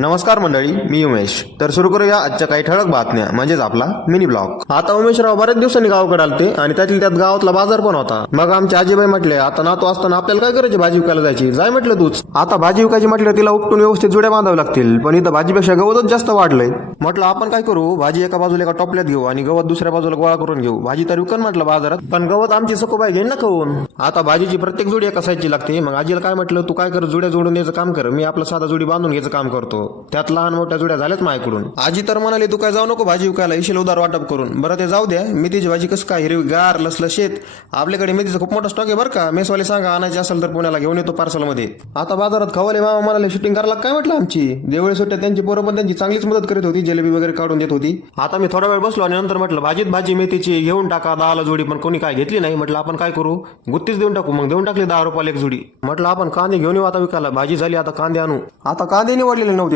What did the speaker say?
नमस्कार मंडळी, मी उमेश. तर सुरू करूया आजच्या काही ठळक बातम्या म्हणजेच आपला मिनी ब्लॉग. आता उमेशराव बऱ्याच दिवसांनी गावाकडे आलते आणि त्यात गावातला बाजार पण होता. मग आमचे आजीबाई म्हटले, आता नातू असताना आपल्याला काय करायचे, भाजी विकायला जायची. जाय म्हटलं तूच. आता भाजी विकायची म्हटलं तिला उपटून व्यवस्थित जुड्या बांधावे लागतील, पण इथं भाजीपेक्षा गवतच जास्त वाढलंय. म्हटलं आपण काय करू, भाजी एका बाजूला एका टोपल्यात घेऊ आणि गवत दुसऱ्या बाजूला गोळा करून घेऊ. भाजी तर विकन म्हटलं बाजारात, पण गवत आमची सकोबाई घेईन ना खाऊन. आता भाजीची प्रत्येक जोडी एका साईजची लागते. मग आजीला काय म्हटलं, तू काय कर, जुड्या जोडून यायचं काम कर, मी आपलं साधा जोडी बांधून घ्यायचं काम करतो. त्यात लहान मोठ्या जुड्या झाल्याच माझ्याकडून. आजी तर म्हणाली, तू काय जाऊ नको भाजी विकायला, येशील उदार वाटप करून. बरं ते जाऊ द्या, मेथीची भाजी कसं काय हिरवीगार लसलशीत. आपल्याकडे मेथीचा खूप मोठा स्टॉक आहे बरं का. मेसवाले सांगा, आणायची असेल तर पुण्याला घेऊन येतो पार्सल मध्ये. आता बाजारात खवाले मामा म्हणाले, शूटिंग करायला काय म्हटलं आमची. देवळी सुट्ट्या त्यांची पोरं पण त्यांची चांगलीच मदत करीत होती, जिलेबी वगैरे काढून देत होती. आता मी थोडा वेळ बसलो आणि नंतर म्हटलं, भाजीत भाजी मेथीची घेऊन टाका 10ला जोडी, पण कोणी काय घेतली नाही. म्हटलं आपण काय करू, गुत्तीच देऊन टाकू. मग देऊन टाकली 10 रुपयाला एक जोडी. म्हटलं आपण कांदे घेऊन येऊ आता विकायला. भाजी झाली, आता कांदे आणू. आता कांदे निवडलेले नव्हते.